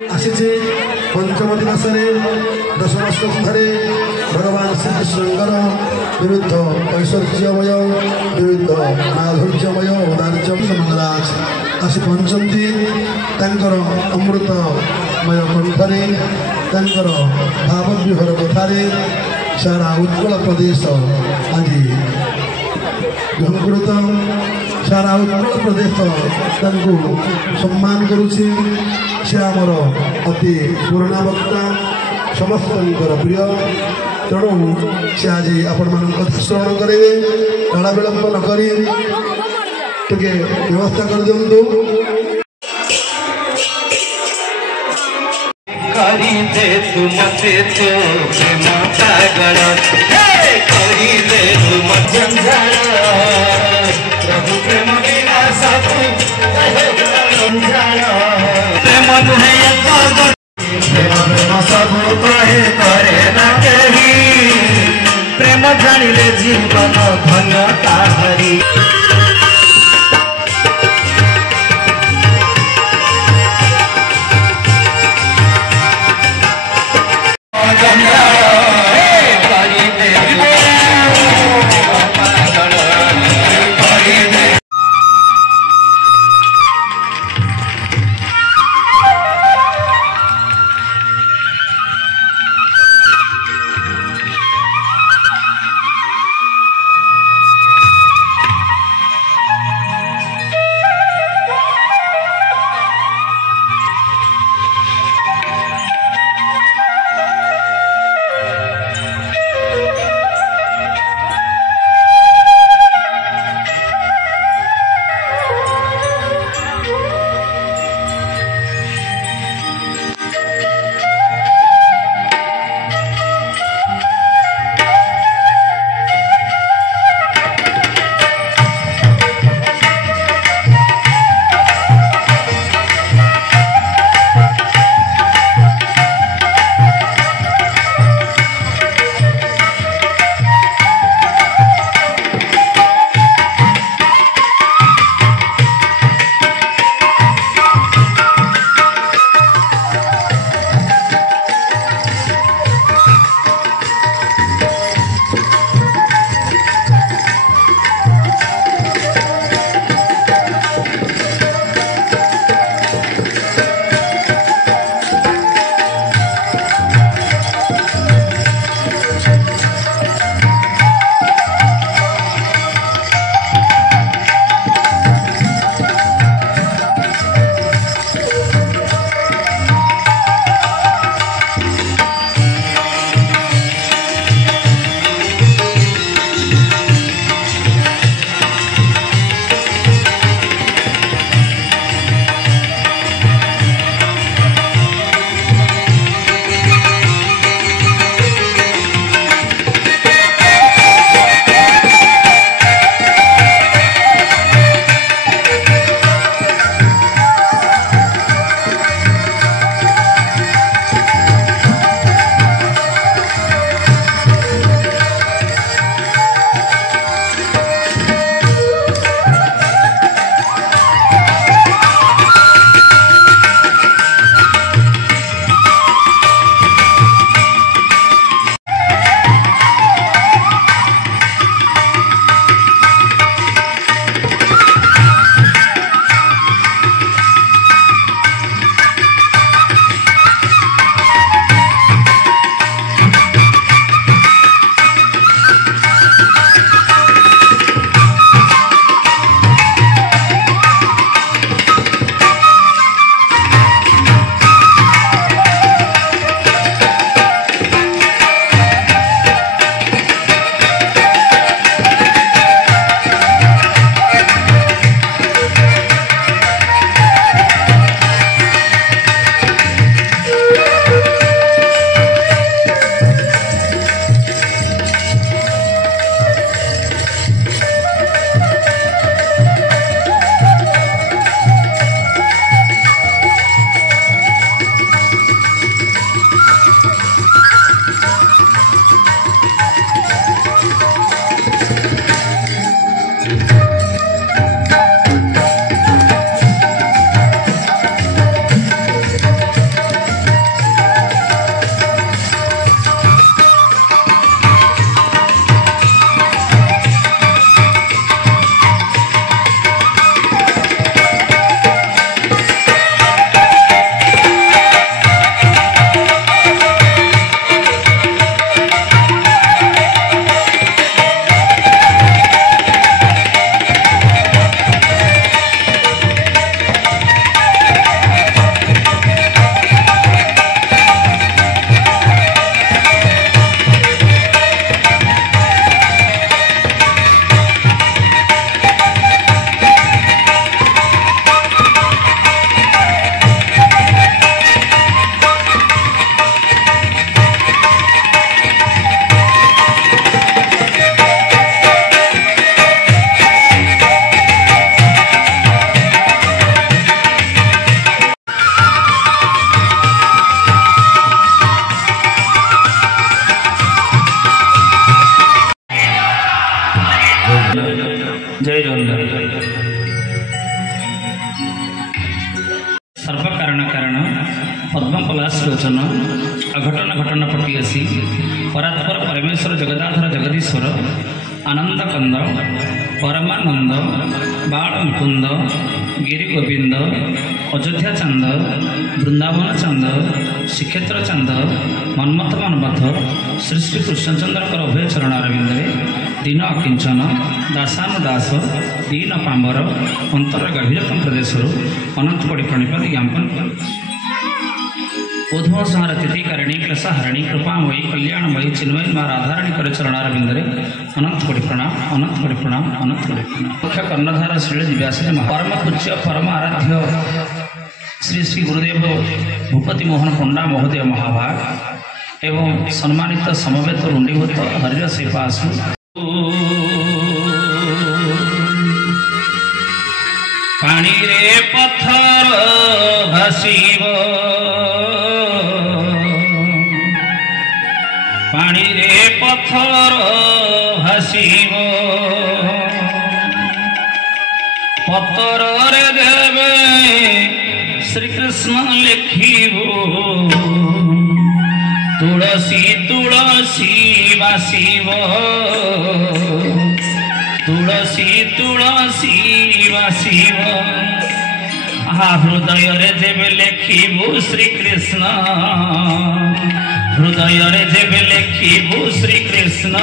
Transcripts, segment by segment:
आसीचे पंचम दिवस दशम स्कंधे भगवान श्रीकृष्णकर विविध ऐश्वर्यमय विविध माधुर्यमय औदार्य मंगलाज आसी पहुंचती अमृतमय कंठरे भावविभर कथार सारा उत्कल प्रदेश आज झंकृत सारा उत्कल प्रदेश सम्मान करुछि से आमर अति पुराणा वक्ता समस्त प्रिय तेणु से आज आपण मान कथा श्रवण करेंगे काला विलंब न करी टे व्यवस्था कर दिंतु प्रेम जानिले जीवन धन्यता हरि पद्म पलाश लोचन अघटन घटन पटियसी परात्पर परमेश्वर जगदाधर जगदीश्वर आनंद कंद परमानंद बाल मुकुंद गिरी गोविंद अयोध्या चांद वृंदावन चांद श्रीक्षेत्र चांद मन्मथ मनमथ श्री श्री कृष्णचंद्र अभय चरणारविंदे दीन अकिंचन दासानु दास दीन पांबर अंतर गभीरतम प्रदेश अनंत कोटि प्रणिपात ज्ञापन उद्भव संहार तिथि कारिणी क्लेशहारिणी कृपामयी कल्याणमयी चिन्मयी माँ राधाराणी कर चरणारविंदे अनंत कोटि प्रणाम अनंत कोटि प्रणाम अनंत कोटि प्रणाम मुख्य कर्णधार श्री दिव्यासी परम पूज्य परम आराध्य श्री श्री गुरुदेव भूपति मोहन पंडा महोदय महाभाग एवं सम्मानित समवेत रुंडीभूत हरिर श्रीपासु पानी रे पत्थर भासीब पानी रे पत्थर भासीब पत्थर रे देवे श्री कृष्ण लिखिबो तुलसी तुलसी बासीब तुलसी तुलसी बासीब हृदय रे जेबे लिखिबो श्री कृष्ण हृदय रे जेबे लिखिबो श्री कृष्ण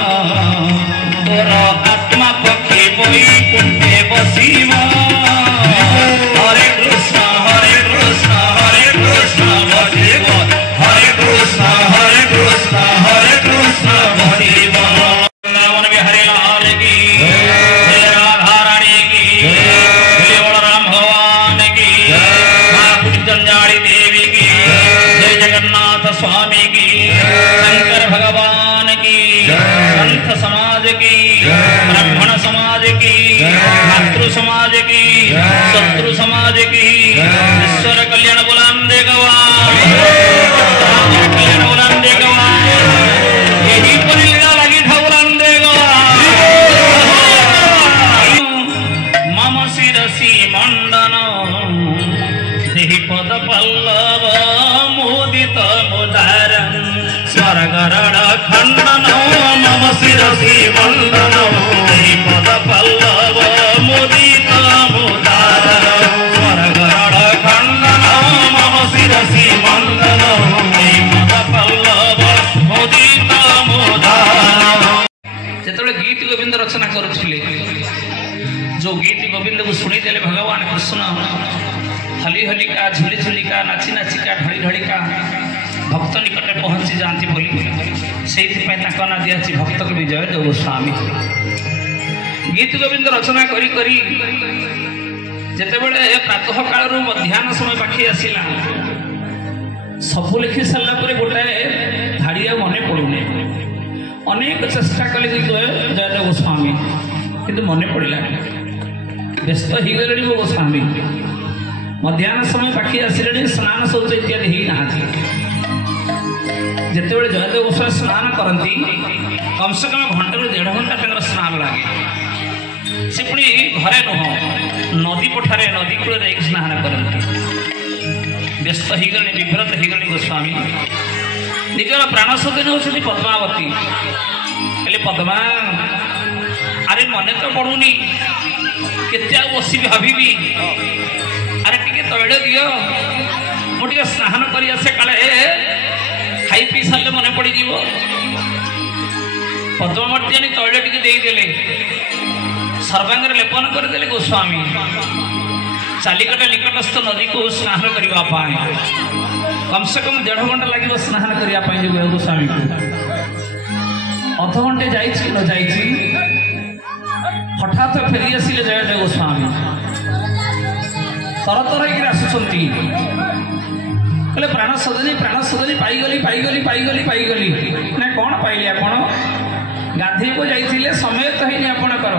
तोर आत्मा पक्षी वैकुंठे बसीब हरे कृष्ण बसीब हरे कृष्ण बसीब वृंदावन बिहारी लाल की जय राधा रानी की जय बलराम भगवान की माँ कुंजंजाड़ी देवी की जय जगन्नाथ स्वामी की शंकर भगवान की संत समाज की ब्राह्मण समाज की मातृ समाज की शत्रु समाज की ईश्वर कल्याण बुलंदे गवान कल्याण बुलंदे गवान यही परिलीला लगी था बुलंदे गवान मम शिरसी मंडन देहि पद पल्लव मुदित मुदारं स्वर्गरण खंडन मम शिरसी मंडन देहि पद पल्लव मुदित मुदारं स्वर्गरण खंडन मम शिरसी मंडन देहि पद पल्लव मुदित मुदारं जेतबेले गीत गोविंद रचना करुथिले जो गीत गोविंद को शुणी देले भगवान कृष्ण हली हलिका झुली झुलिका नाची नाचिका ढड़ी ढड़िका भक्त निकटे पहुँची जाती बोली से ना दिया भक्त कवि जयदेव गोस्वामी गीत गोविंद रचना करी करी जेतेबेले प्रातः काल मध्याह्न समय पाखी आसला सबू लिखि सारा पर गोटाए धाड़िया मन पड़ूनी अनेक चेष्टा कले जयदेव गोस्वामी किंतु मन पड़ा व्यस्त हो गले मो गोस्वामी मध्याह्न समय पाखी आसिले स्नान शौच इत्यादि ही ना जितेबाला जयदेव गोस्वामी स्नान करती कम से कम घंटे रू 1.5 घंटा स्नान लगे से पुणी घरे नुह नदी पठारे नदी कूल स्नान करती व्यस्त हो गले विभ्रत हो गले गोस्वामी निजर प्राण सदिन होती पद्मावती हेले पद्मा अरे मन तो पड़ूनी केते बसी भावी अरे टे तैल दियो मुझे स्नान कर आसे काले खाई पी सारे मन पड़ पद्मावती आनी तैल टी देदेले सर्वांग लेपन करदे गोस्वामी चालिकट निकटस्थ नदी को स्नान करने कम से कम 1.5 घंटा लगे स्नान करने गोस्वामी को अध घंटे जाइए न जाइए हठात फेरी आसिले जयदेव गोस्वामी तरतर आसुंच कहले प्राण सदनी पाईगली ना कौन पाइले आपण गाधे को जाइए समय तो है आपणकर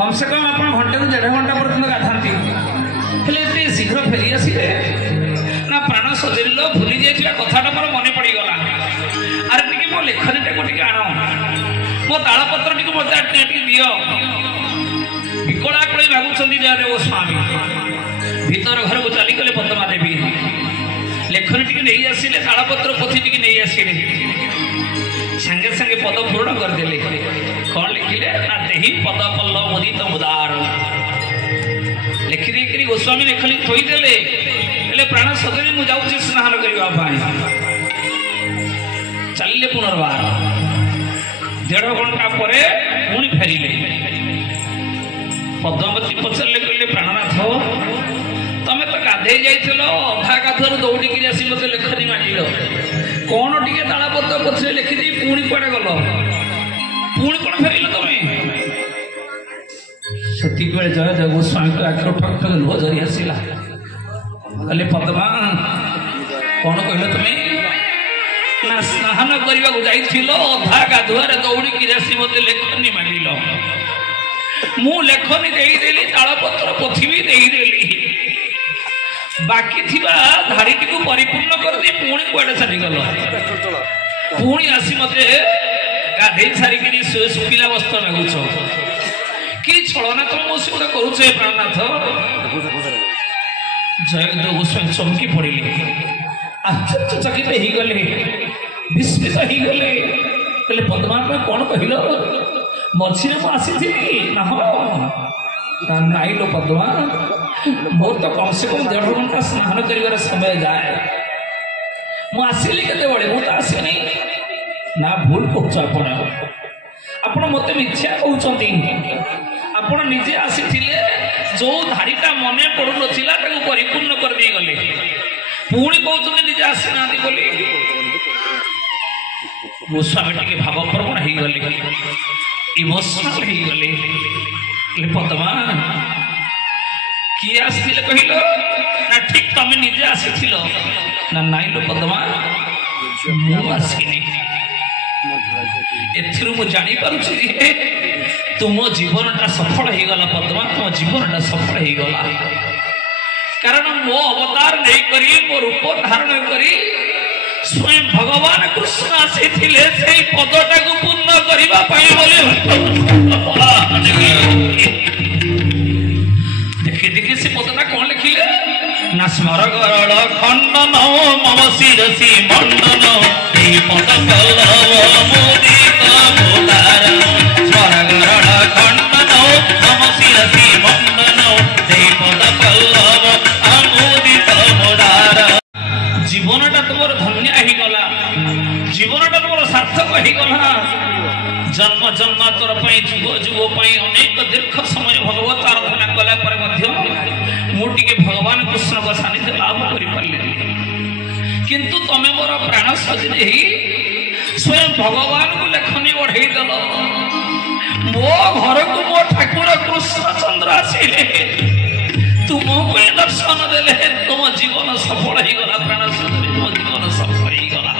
कम से कम आप घंटे 1.5 घंटा पर्यटन गाधाती हेल्ले शीघ्र फेरी आसिले ना प्राण सजल भूली जाइए कथाटा मोर मन पड़गला अरे टे मो लेखनीटा को टे आण मो तालपत्र टी मत दि विकला कड़ी भागुंट जयदेव गोस्वामी भीतर घर को चलीगले पद्मा देवी लेखनी टी नहीं आसिले तालपत्र पोथी टी नहीं आसिले संगे संगे पद पूर्ण करदे कौन लिखिले ना देही पद पल्लव मुदित मुदार लिखिदे गोस्वामी लेखनी थोईदेले प्राण सदरी मु जाऊँ स्नान करने चलिए पुनर्बार 1.5 घंटा पर पुणी फेरिले पद्मावती पचारे कहले प्राणनाथ तमें तो गाधे जाइल अधा गाधुआर दौड़िक आसी मत लेखनी मांगिल कौन टे तालपत्र पछरे लिखिदी पुणी कुआडे गल पुणी कौन फेरिल तुम्हें से जय गोस्वामी को आखिर ठक ठक लुह झरी आसला कहले पद्मा कौन कहल तुम्हें ना स्नान करने को जाइल अधा गाधुआर दौड़िक आसी मत लेखनी मांगिल मु लेखनी देदेली तालपत्र पोथी भी देदेली बाकी थिबा धाड़ीटी को परिपूर्ण कर दी पुणी कुआडे चलीगल पुणी आसी मते गाधे सारिकी सुखिला वस्त्र मागुच कि छलना तुम मो से करुच प्राणनाथ जय गोस्वामी चमकी पड़े आश्चर्यचकित हो गले विस्मित हो गले कहले पद्मा कौन कहल मझे मु आसी ना नाई लो पद्मा मोर तो कम से कम 1.5 घंटा स्नान कर समय जाए मुझे के मुझे आसनी ना भूल कौन आपण मत मिथ्या कहते आपण निजे आसी जो धाड़ीटा मन पड़ू ना परिपूर्ण करदे गले पुणी कहते निजे आसी ना गोस्वामी टे भावप्रवण हो गले इमोशनल हो गले पद्मा किए आसते कहल ना ठीक तमें निजे आसी ना नाई लो पद्मा मुसनी एथु जापर तुम जीवनटा सफल हो गला पद्मा तुम जीवनटा सफल हो गला कारण मो अवतार नहीं करी मो रूप धारण करी स्वयं भगवान कृष्ण आसी पदटा को पूर्ण करने देखी देखी से पदटा कौन लिखिले ना स्मर गरल खंडन मम शिरसी मंडन पद पल्लव मुदित मुदार स्मर गरल खंडन मम शिरसी मंडन पद पल्लव मुदित मुदार जीवनटा तुम धन्य हो गला जीवनटा तुम सार्थक हो गला जन्म जन्मांतर जुग जुग अनेक दीर्घ समय भगवत आराधना कला मुझे भगवान कृष्ण का सानिध्य लाभ कर किंतु तमें मोर प्राण सजी स्वयं भगवान को लेखनी बढ़े दल मो घर को मो ठाकुर कृष्णचंद्र आसिले तुमको दर्शन देले तुम जीवन सफल हो गला प्राण सजी तुम जीवन सफल हो गला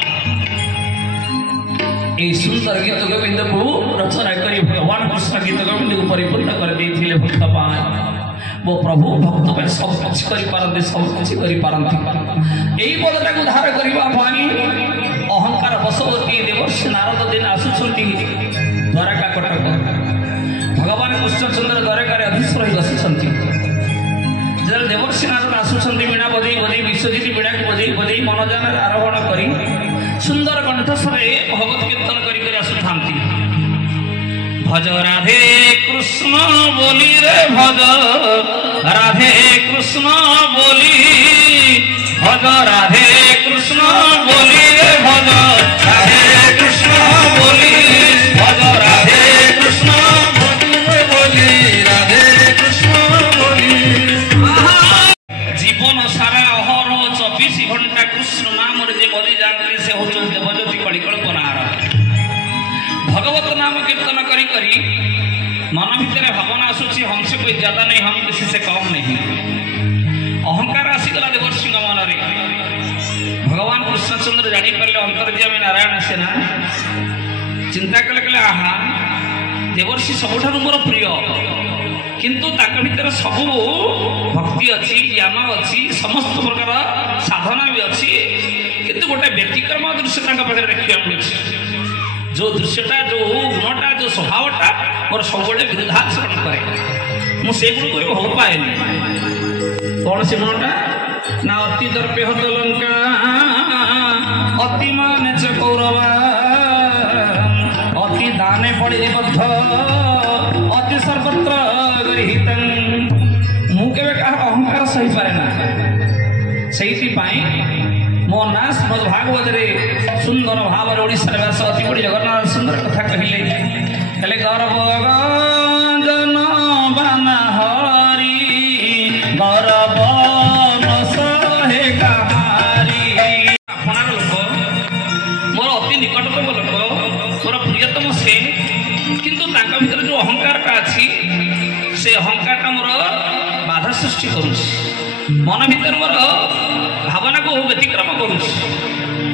सुंदर गीत गोविंद को रचना कर भगवान कृष्ण गीत गोविंद को परिपूर्ण कर भक्त पाए वो प्रभु भक्त पे सब कुछ कर सब कुछ कर पदटा को उद्धार करने अहंकार बसवती देवर्षि नारद दिन आसुंट द्वारका कटक भगवान कृष्णचंद्र द्वारकार अधीश्वर बसी देवर्षि नारद आसुंट वीणा बधे बधे विश्वजित वीणा को बधे बधे मनोजान आरोहण कर सुंदर कंठस्वर भगवत कीर्तन कर आसुता भज राधे कृष्ण बोली रे भज राधे कृष्ण बोली भज राधे कृष्ण बोली रे भज राधे कृष्ण बोली भज राधे कृष्ण बोली राधे कृष्ण बोली जीवन सारा अहर 24 घंटा कृष्ण नाम जे बजी जाती से होचन देवज्योति कलिकल बनार भगवत नाम कीर्तन करी करी मन भितर भावना आसूची हमसे कोई ज्यादा नहीं हम किसी से कम नहीं अहंकार आसीगला देवर्षि मन में भगवान कृष्णचंद्र जापर अंतर्यामी नारायण सेना चिंता कले कले आहा देवर्षि सबुठ मोर प्रिय किंतु भीतर सबू भक्ति अच्छी ज्ञान अच्छी समस्त प्रकार साधना भी अच्छी किंतु गोटे व्यतिक्रम दृश्य पाखे देखा मिले जो दृश्यटा जो गुणटा जो स्वभावटा मोर सब विरुद्धाचरण करे मुझे गुण को भल पाए कौन से गुणटा ना अति दर्पे हत लंका भक्तिमान च कौरवा अति दाने परिबद्ध अति सर्वत्र गृहीत मु केबे का अहंकार सही पारे ना सेठी पाई मो ना श्रीमद् भागवत रे सुंदर भाव रे ओडिसा व्यास अति बड़ी जगन्नाथ सुंदर कथा कहिले कले गर्व गंजन बन हरि गर्व न सहे कहारी अपनार लोक मोर अति निकटतम लोक मोर प्रियतम से किंतु ताका भीतर जो अहंकार का अछि से अहंकार का मोर बाधा सृष्टि करूछि मन भीतर मोर भावना को व्यतिक्रम करूछि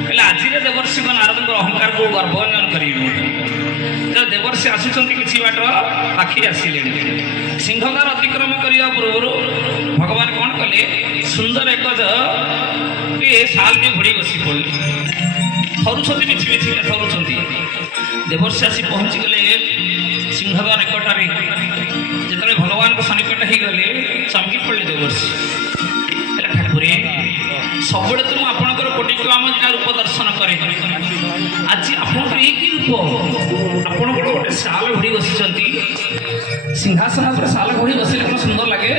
कहले आज देवर्षि नारद अहंकार को गर्वन्यन करेंगे जो देवर्षि आसुंच किसी बाट पाखी आसिले सिंहद्वार अतिक्रम करने पूर्व भगवान कौन कले सुंदर एक साल के घोड़ी बसी पड़े थरुंट मिछि मिछि थरुंट देवर्षि आसी पहुँची गले सिंहद्वार निकटारे जिते भगवान को सन्निकट हो गले चमकी पड़े देवर्षि ठाकुरे सब तुम आपणकर कोटि रूप दर्शन करे आज आप रूप आपण गोटे साल घोड़ी बसी सिंहासन पर साल घोड़ी बसले कौन सुंदर लगे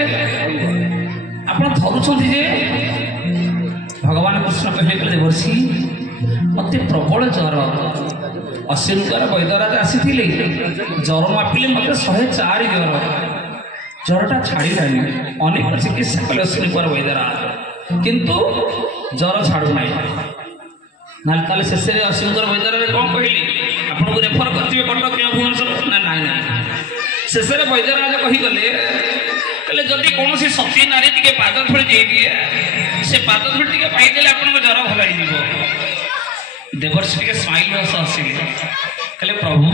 आप धरुंट जे भगवान कृष्ण कहले देवर्षि मत प्रबल ज्वर 80 रुपये वैद्यराज आसी ज्वर मापिले मत 104 ज्वरटा छाड़ानी अनेक चिकित्सा कले 80 रुपये वैद्यराज किंतु ज्वर छाड़ू ना ताले शेष 80 रुपये वैद्यराज कौन कहली आपको रेफर करेंगे कटक या भुवनेश्वर ना ना ना शेष वैद्यराज कहीगले कहले जदि कौन सती नारी टे पाद थोड़ी दे दिए से पाद थोड़ी टे पाईदे आप ज्वर भल हो देवर्षि टे स्माइल रस आसिले कहले प्रभु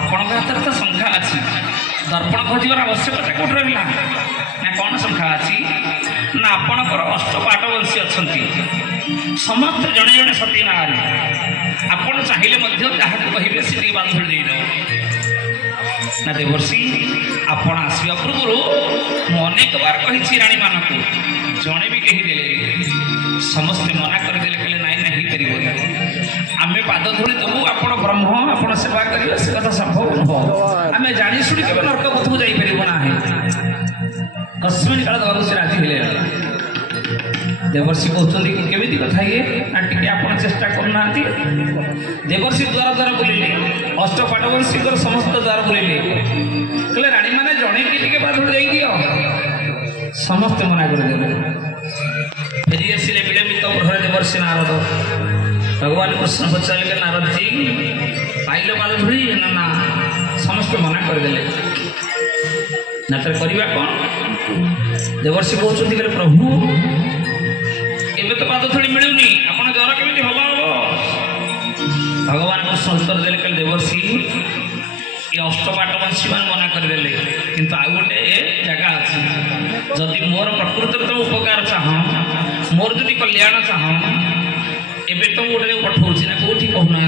आपण हाथ तो संख्या अच्छी दर्पण खोजार आवश्यकता कौट रहा ना कौन संख्या अच्छी ना आपणकर अष्टपाटवंशी अच्छा समस्त जड़े जड़े सती नारी आपण चाहिए जहाँ कहे सी बांधड़ दे ना देवर्षि आपण आसवा पूर्व मुझे अनेक बार कही राणी मानक जड़े भी कही दे समस्ते मना करदे कहले नाई ना हो पार आम पाद धूली देवु आप ब्रह्म आप सेवा करेंगे से कथा संभव नुह आम जाणी शुणी के नरक पथक जापर ना कस्मिन काल देवा से राजी हेले देवर्षि कहते कि केमी कथा ये ना टी आप चेष्टा करना देवर्षि द्वार द्वार बुलिले अष्टपाटवंशी समस्त द्वार बुलिले कहले राणी मैंने जड़े कि बाधड़ जा समस्ते मना करदे फेरी आसिले विलंबित प्रहर देवर्षि नारद भगवान कृष्ण पचारे नारद जी पाइल बाल धूली ना ना समस्त मना करदे ना तर करवा कौन देवर्षि कहते प्रभु एवं तो पाद थोड़ी मिलूनी आप ज्वर केमी भल हम भगवान कृष्ण उत्तर देले कल देवर्षि ये अष्टपाटवंशी मान मना करदे किंतु आउ गोटे जगह अच्छी जदि मोर प्रकृत तुम उपकार चाह मोर जदि कल्याण चाह एवं तो गोटे पठाऊँ ना कौटी कहना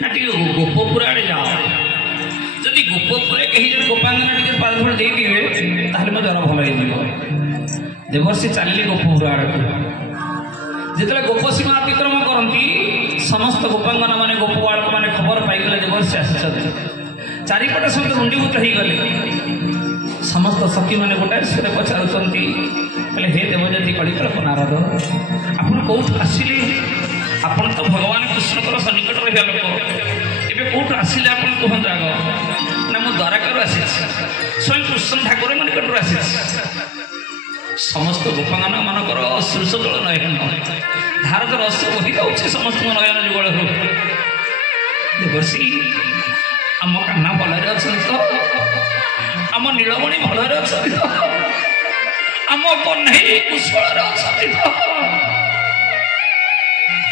ना टी गोपपुर आड़े जाओ जदि गोपपुर कहीं जो गोपांगना टे पाद धूल देते मो ज्वर भल हो देवर्षि चलिए गोपपुर आड़ जिते गोप सीमा अतिक्रम करती समस्त गोपांगना माने गोपबाड़क मैंने खबर पाईगले देवर्षि आसी चारिपटे समस्त रुंडीभूत हो गले समस्त सखी मैंने गोटाए से पचारुंट कहले हे देवजाती कलिकल्प नारद आप कौट आसिले आप तो भगवान कृष्णकर सन्निकट रहा लोक एवं कौट आसिले आप कहते आग ना मो द्वारकार आसी स्वयं कृष्ण ठाकुर निकट आसी समस्त गोपांगना मानकर शीर्ष जल नयन धारत रस बही जाऊँच समस्त नयन जुगल देवर्षि आम कान्हा भलरे अच्छा तो आम नीलमणि भलरे अच्छा तो आम कन्हई कुशल अच्छा तो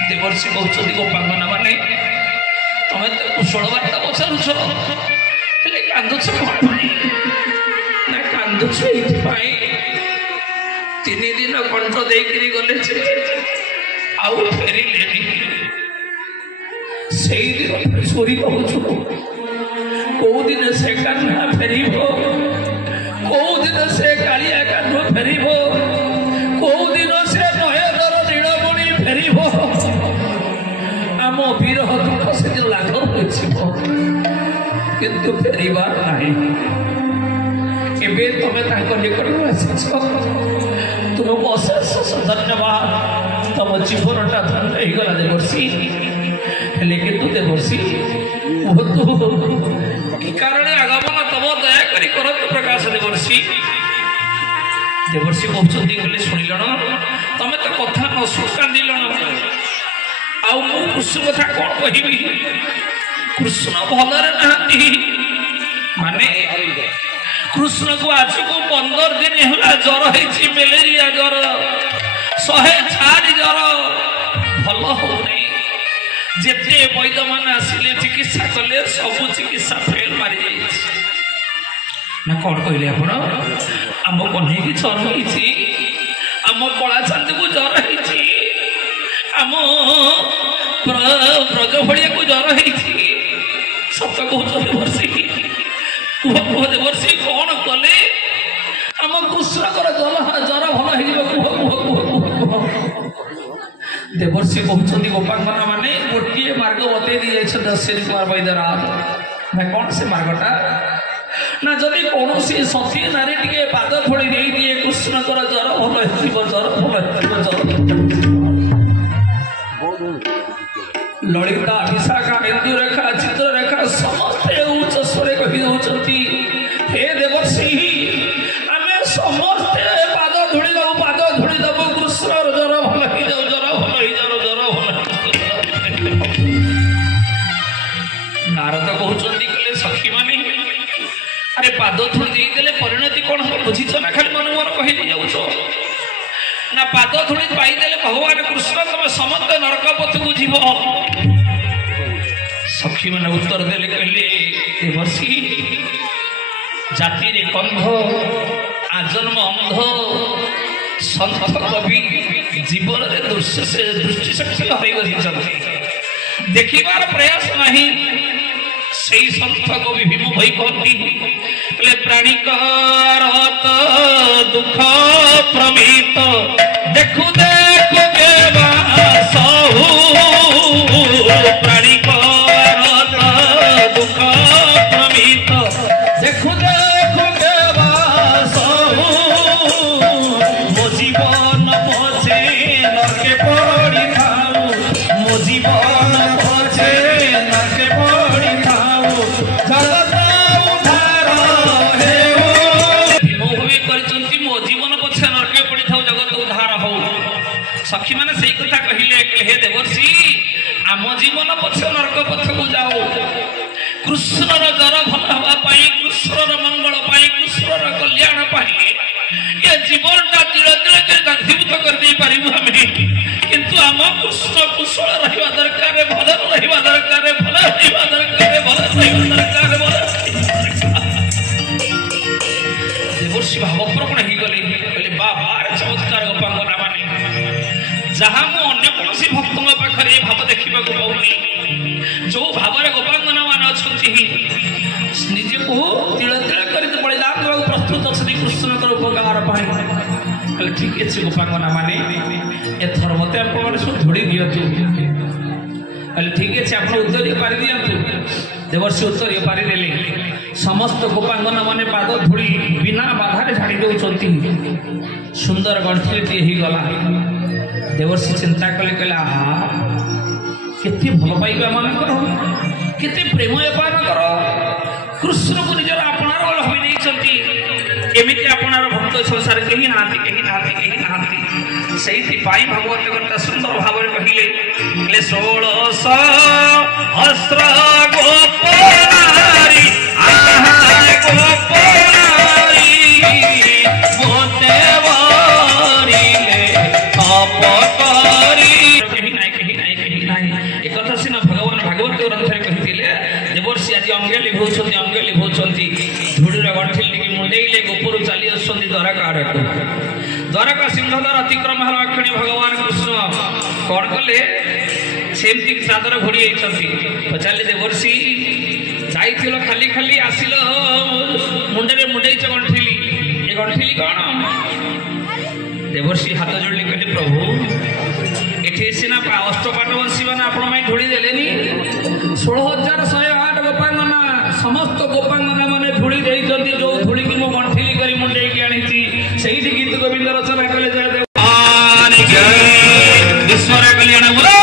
देवर्षि कहते गोपांगना माने तुम्हें तो कुशल बार्ता पचारुच हेले कांदुच कौन ना कांदुच ये 3 दिन कंठ देकरी गले आउ फेरिले से दिन चोरी कहूँ कौ दिन से कान्हा फेर कौ दिन से कालिया कान्ह फेर कौ दिन से नयनर नीलमणि फेर मो विरह दुख से लाघव किंतु फेरिबार नहीं तुम्हें निकट तुमको अशेष धन्यवाद तुम जीवनटा धन्य होगला देवर्षि किंतु देवर्षि कि कारण आगमन तब दयाकरी करतु प्रकाश देवर्षि देवर्षि कहते बोले शुणिल तमें तो कथा न शुणी कांदिल आउ कृष्ण कथा कौन कहि कृष्ण भलरे नहांती माने कृष्ण को आज को 15 दिन है ज्वर है मलेरिया ज्वर 104 ज्वर भल हो जिते वैद्य मान आसिले चिकित्सा कले सब चिकित्सा फेल मारी ना कौन कहले आप आम कन्हई की ज्वर होती आम कला चांद को ज्वर होती आम ब्रज भड़िया को ज्वर होती सत कहते देवर्षि कह देवर्षि कौन कले आम कृष्णकर ज्वर भल हो देवर्षि कहते गोपांगना माने गोटे मार्ग बतई दी जाए दस्यनी कुमार वैद्यनाथ ना कौन से मार्गटा ना जदि कौन सती नारी टे पाद थोड़ी दे दिए कृष्णकर ज्वर भल ज्वर भल ललिता विशाखा इंदुरेखा चित्ररेखा समस्ते उच्च स्वर कही दौरान हे देवर्षि आम समस्ते पाद धूली दबू पाद धूली दबू कृष्ण ज्वर भल ज्वर भल ज्वर भल नारद कहते कहले सखी मानी अरे पाद धूली देदेले परिणति कौन हम बुझीच ना खाली मन मन कही जाऊच ना पाद धूली पाईदेले भगवान कृष्ण तुम समस्त नरक पथ को जीव सखी मैंने उत्तर देले कहले देवर्षि जाति रे कंध आजन्म अंध संत कवि जीवन रे दृष्टि शक्ति हरई बसी देखिबार प्रयास नहीं सही संत कवि भीम भई कहती प्राणिकार दुख प्रमित देखु देखु के बासहु प्राणिकार दुख प्रमित देखु देखु के बासहु मो जीवन पछे नरके पड़ी थाऊ मो जीवन पछे नरके पड़ी थाऊ जगत उद्धार हे भीम भई करचंती मो जीवन पछे नरके पड़ी थाऊ जगत उद्धार हो सखी माने सही कथा कहिले हे देवर्षि आम जीवन पछे नरक पथ को जाओ कृष्णर ज्वर भल हवा कृष्णर मंगल कृष्णर कल्याण ये जीवनटा धीरे धीरे गांधीभूत कर दे पारिबु हमें किंतु आम कृष्ण कुशल रहिबा दरकार भल रहिबा दरकार भल रहिबा दरकार भल रहिबा दरकार भल देवर्षि भावप्रवण ही गले कहले बाबार चमत्कार गोपांगना माने जहाँ मु अन्य कौन भक्त पाखे भाव देखा पाऊनी जो भाव गोपांगना मान अच्छा निजे को तिल तिल कर बलिदान देवा प्रस्तुत अच्छे कृष्ण उपकार पाए ठीक अच्छे गोपांगना माने एथर मत आप सब धोड़ी दिंतु ठीक अच्छे आप उत्तर पारि दिंतु देवर्षि उत्तर पारिदेले समस्त गोपांगना माने पाद धूली बिना बाधारे झाड़ी दौरान सुंदर गंठिले गला देवर्षि चिंता कले कहले आहा केते भल पाइबा मानकर केते प्रेम एपानकर कृष्ण को निजर आपणार भावी नहीं एमिति आपणार भक्त संसार कहीं नाती सही भागवत गीता सुंदर भाव कहले 16 अस्त्र गोपनारी आहा गोपनारी मोते वारी अपकारी एक कथा सीना भगवान भागवत ग्रंथ कही देवर्षि आज अंगे लिभौंती धूड़ीर गंठिल टिकी मुंडेले गोपुर चली आसुँच द्वारका आड़ को द्वारका सिंहद्वार अतिक्रम हर अक्षणी भगवान कृष्ण कौन कले सेमती चादर घोड़ी पचारे देवर्षि जाइल खाली खाली आसिल मुंडे मुंडेच गंठिली ये गंठिली कौन ଦେବର୍ଷି ହାତ ଯୋଡ଼ିଲେ କହିଲେ ପ୍ରଭୁ ଏଠି ସିନା ଅଷ୍ଟପାଠ ବଂଶୀମାନେ ଆପଣ ପାଇଁ ଧୂଳି ଦେଲେନି 16,108 ଗୋପାଙ୍ଗନା ସମସ୍ତ ଗୋପାଙ୍ଗନା ମାନେ ଧୂଳି ଦେଇଛନ୍ତି ଯୋଉ ଧୂଳିକି ମୁଁ ଗଣ୍ଠିଲି କରି ମୁଣ୍ଡେଇକି ଆଣିଛି ସେଇଠି ଗୀତ ଗୋବିନ୍ଦ ରଚନା କଲେ ଜୟ ଦେବ ବିଶ୍ୱରେ କଲ୍ୟାଣ